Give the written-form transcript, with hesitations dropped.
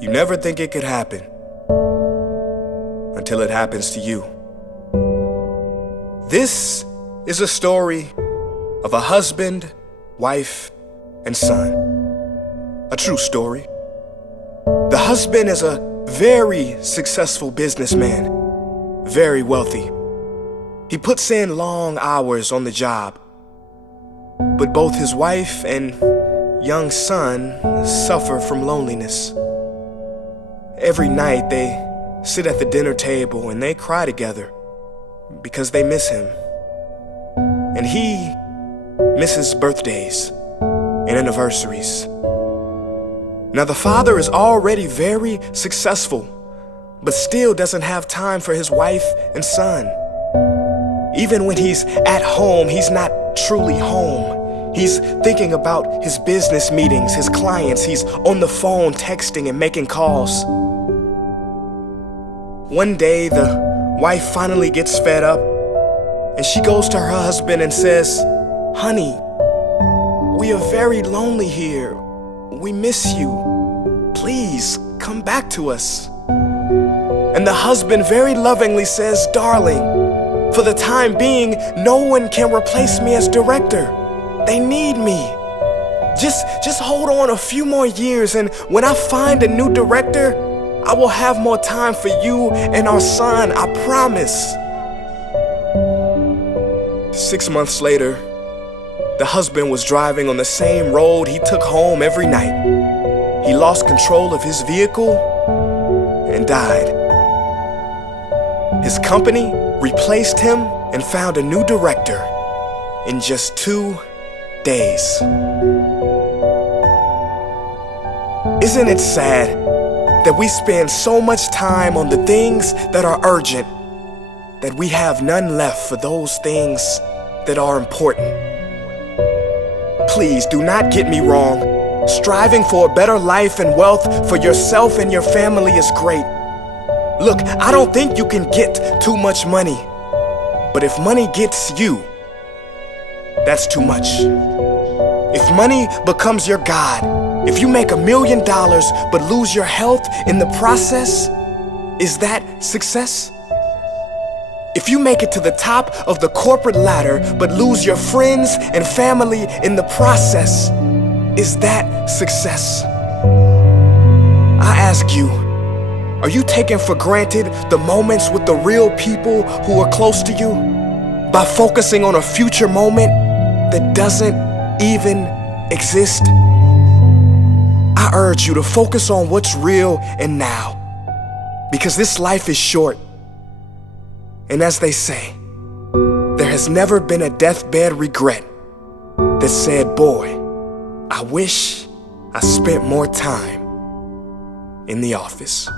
You never think it could happen until it happens to you. This is a story of a husband, wife, and son. A true story. The husband is a very successful businessman, very wealthy. He puts in long hours on the job, but both his wife and young son suffer from loneliness. Every night they sit at the dinner table and they cry together because they miss him. And he misses birthdays and anniversaries. Now the father is already very successful, but still doesn't have time for his wife and son. Even when he's at home, he's not truly home. He's thinking about his business meetings, his clients. He's on the phone texting and making calls. One day, the wife finally gets fed up and she goes to her husband and says, "Honey, we are very lonely here. We miss you. Please come back to us." And the husband very lovingly says, "Darling, for the time being, no one can replace me as director. They need me. Just hold on a few more years, and when I find a new director, I will have more time for you and our son, I promise." 6 months later, the husband was driving on the same road he took home every night. He lost control of his vehicle and died. His company replaced him and found a new director in just 2 days. Isn't it sad that we spend so much time on the things that are urgent that we have none left for those things that are important? Please do not get me wrong. Striving for a better life and wealth for yourself and your family is great. Look, I don't think you can get too much money, but if money gets you, that's too much. If money becomes your God, if you make $1 million but lose your health in the process, is that success? If you make it to the top of the corporate ladder but lose your friends and family in the process, is that success? I ask you, are you taking for granted the moments with the real people who are close to you by focusing on a future moment that doesn't even exist? I urge you to focus on what's real and now, because this life is short. And as they say, there has never been a deathbed regret that said, "Boy, I wish I spent more time in the office."